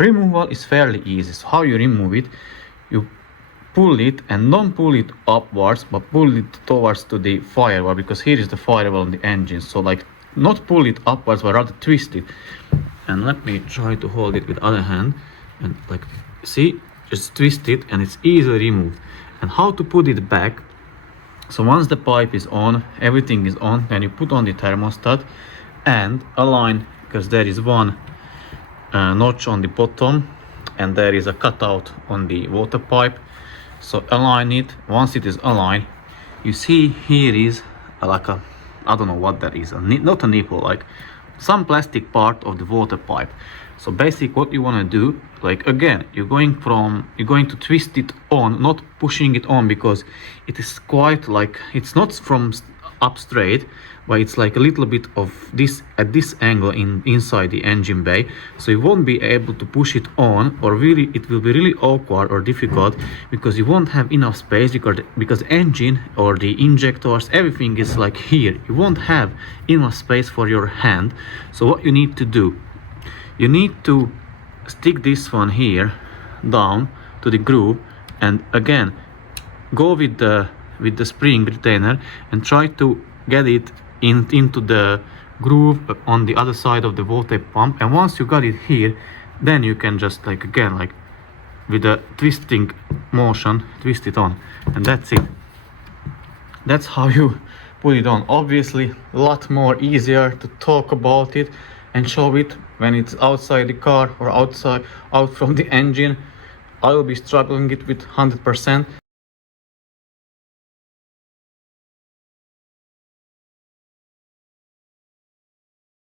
Removal is fairly easy. So how you remove it, you pull it and don't pull it upwards, but pull it towards to the firewall, because here is the firewall on the engine. So like not pull it upwards, but rather twist it. And let me try to hold it with other hand, and like see, just twist it and it's easily removed. And how to put it back, so once the pipe is on, everything is on, then you put on the thermostat and align, because there is one notch on the bottom and there is a cutout on the water pipe. So align it. Once it is aligned, you see here is like a, I don't know what that is, not a nipple, like some plastic part of the water pipe. So basically what you want to do, like again, you're going to twist it on, not pushing it on, because it is quite like, it's not from up straight, but it's like a little bit of this at this angle inside the engine bay. So you won't be able to push it on, or really it will be really awkward or difficult, because you won't have enough space, because engine or the injectors, everything is like here. You won't have enough space for your hand. So what you need to do, you need to stick this one here down to the groove, and again go with the spring retainer and try to get it into the groove on the other side of the water pump. And once you got it here, then you can just like again, like with a twisting motion, twist it on, and that's it. That's how you put it on. Obviously a lot more easier to talk about it and show it when it's outside the car or out from the engine. I will be struggling it with 100%,